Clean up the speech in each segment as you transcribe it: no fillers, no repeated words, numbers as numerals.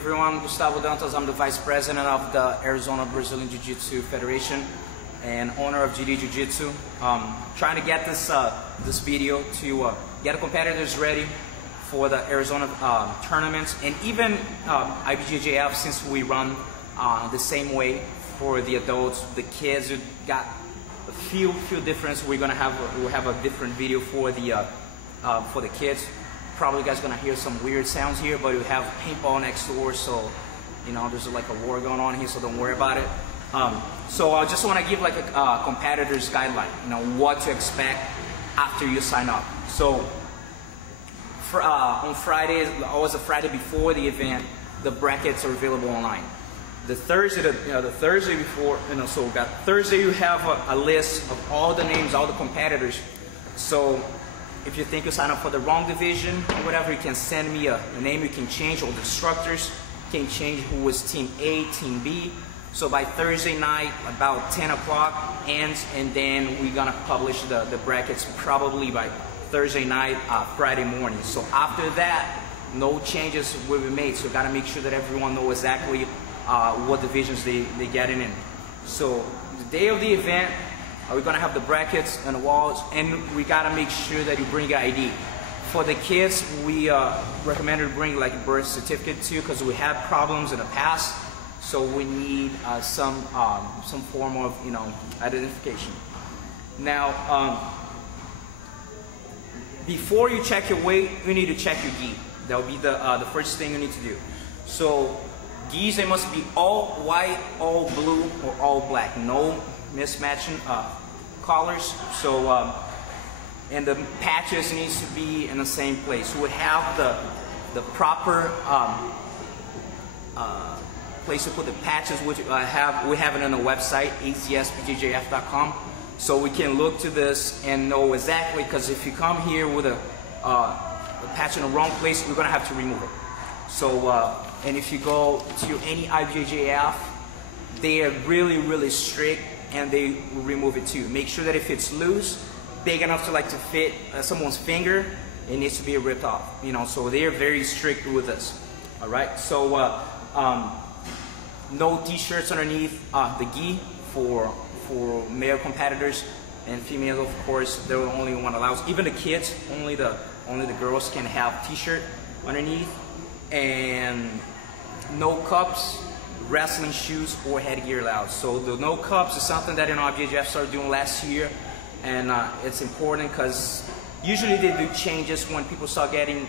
everyone, Gustavo Dantas. I'm the Vice President of the Arizona Brazilian Jiu-Jitsu Federation and owner of GD Jiu-Jitsu. Trying to get this video to get competitors ready for the Arizona tournaments, and even AZSBJJF, since we run the same way for the adults. The kids got a few difference. We'll have a different video for the kids. Probably you guys gonna hear some weird sounds here, but we have paintball next door, so you know there's like a war going on here, so don't worry about it. So I just want to give like a competitor's guideline, you know, what to expect after you sign up. So on Friday, always a Friday before the event, the brackets are available online. The Thursday, the Thursday before, so we got Thursday, you have a list of all the names, all the competitors. So if you think you sign up for the wrong division or whatever, you can send me a name. You can change, all the instructors can change who was team A, team B. So by Thursday night, about 10 o'clock ends, and then we're gonna publish the brackets probably by Thursday night, Friday morning. So after that, no changes will be made. So you gotta make sure that everyone knows exactly what divisions they get in. So the day of the event, we're gonna have the brackets and the walls, and we gotta make sure that you bring your ID. For the kids, we recommend to bring like a birth certificate too, because we had problems in the past. So we need some form of identification. Now, before you check your weight, you need to check your gi. That will be the first thing you need to do. So gis, they must be all white, all blue, or all black. No mismatching collars. So and the patches needs to be in the same place. We have the proper place to put the patches, which we have it on the website AZSBJJF.com, so we can look to this and know exactly. Because if you come here with a patch in the wrong place, we're gonna have to remove it. So and if you go to any AZSBJJF, they are really strict, and they will remove it too. Make sure that if it's loose, big enough to fit someone's finger, it needs to be ripped off. So they are very strict with this. All right. So no t-shirts underneath the gi for male competitors, and females, of course, they're the only one allows. Even the kids, only the girls can have t-shirt underneath, and no cups, wrestling shoes, or headgear allowed. So the no cups is something that AZSBJJF started doing last year, and it's important because usually they do changes when people start getting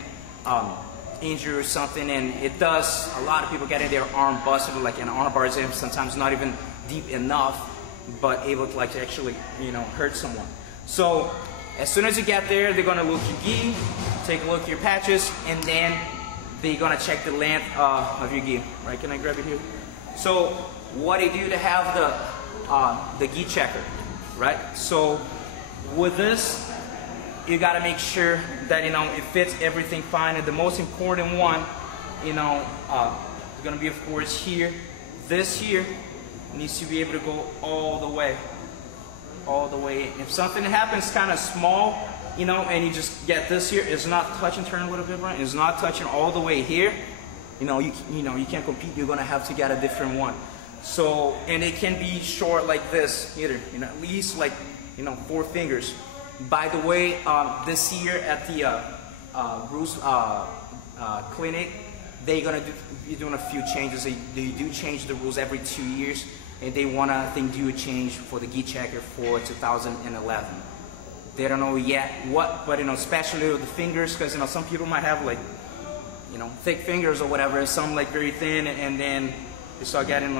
injury or something, and it does. A lot of people getting their arm busted, like an arm bar, sometimes not even deep enough, but able to actually hurt someone. So as soon as you get there, they're gonna look your gi, take a look at your patches, and then they're gonna check the length of your gi. Right? Can I grab it here? So what they do to have the gi checker, right? So with this, you got to make sure that it fits everything fine. And the most important one, is going to be, of course, here. This here needs to be able to go all the way. If something happens kind of small, and you just get this here, it's not touching. Turn a little bit, Brian. It's not touching all the way here. You can't compete. You're going to have to get a different one. So, and it can be short like this either. At least 4 fingers. By the way, this year at the Bruce clinic, they're gonna be doing a few changes. They do change the rules every 2 years, and they wanna do a change for the gi checker for 2011. They don't know yet what, but especially with the fingers, because some people might have thick fingers or whatever, and some very thin, and then they start getting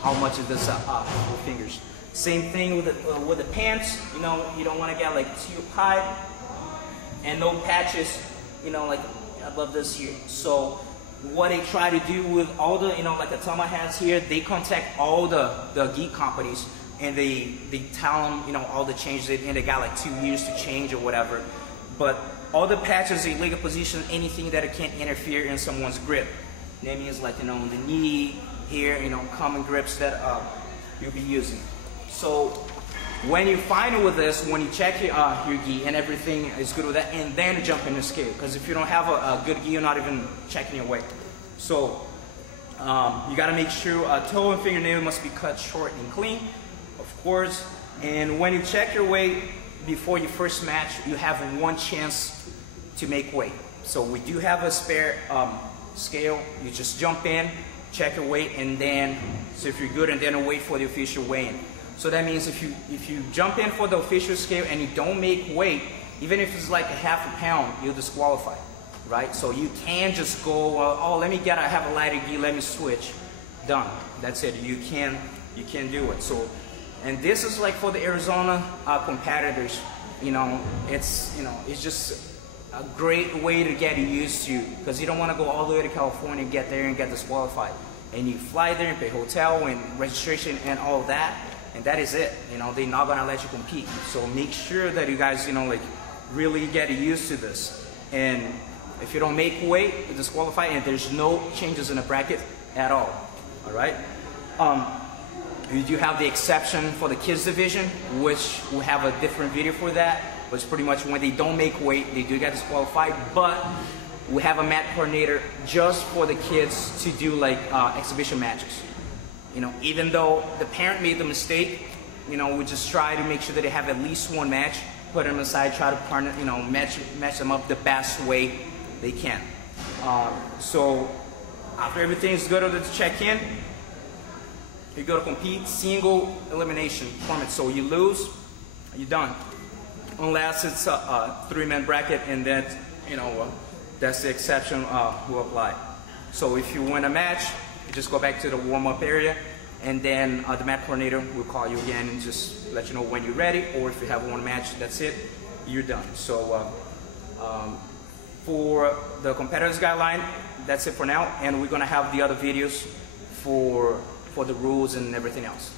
how much is this with fingers. Same thing with the pants. You don't want to get too high, and no patches, above this here. So what they try to do with all the, like the Tama has here, they contact all the gi companies, and they tell them, all the changes, and they got 2 years to change or whatever. But all the patches, they leg position, anything that it can't interfere in someone's grip. That means the knee here, common grips that you'll be using. So when you final with this, when you check your gi and everything is good with that, and then jump in the scale. Because if you don't have a good gi, you're not even checking your weight. So you got to make sure toe and fingernail must be cut short and clean, of course. And when you check your weight before your first match, you have one chance to make weight. So we do have a spare scale. You just jump in, check your weight, and then so if you're good, and then wait for the official weigh-in. So that means if you jump in for the official scale and you don't make weight, even if it's like a half a pound, you're disqualified, right? So you can't just go, oh, let me get, I have a lighter gi, let me switch. Done. That's it. You can't do it. So, and this is like for the Arizona competitors. It's just a great way to get used to, because you don't want to go all the way to California, get there and get disqualified. And you fly there and pay hotel and registration and all that, and that is it. They're not gonna let you compete. So make sure that you guys, like really get used to this. And if you don't make weight, you're disqualified, and there's no changes in the bracket at all. All right. You do have the exception for the kids division, which we have a different video for that. But it's pretty much when they don't make weight, they do get disqualified. But we have a mat coordinator just for the kids to do like exhibition matches. Even though the parent made the mistake, we just try to make sure that they have at least one match, put them aside, try to partner, match them up the best way they can. So after everything is good to check in, you go to compete, single elimination format. So you lose, you're done. Unless it's a three-man bracket, and that, that's the exception will apply. So if you win a match, you just go back to the warm-up area, and then the mat coordinator will call you again and just let you know when you're ready, or if you have one match, that's it, you're done. So for the competitors guideline, that's it for now, and we're gonna have the other videos for the rules and everything else.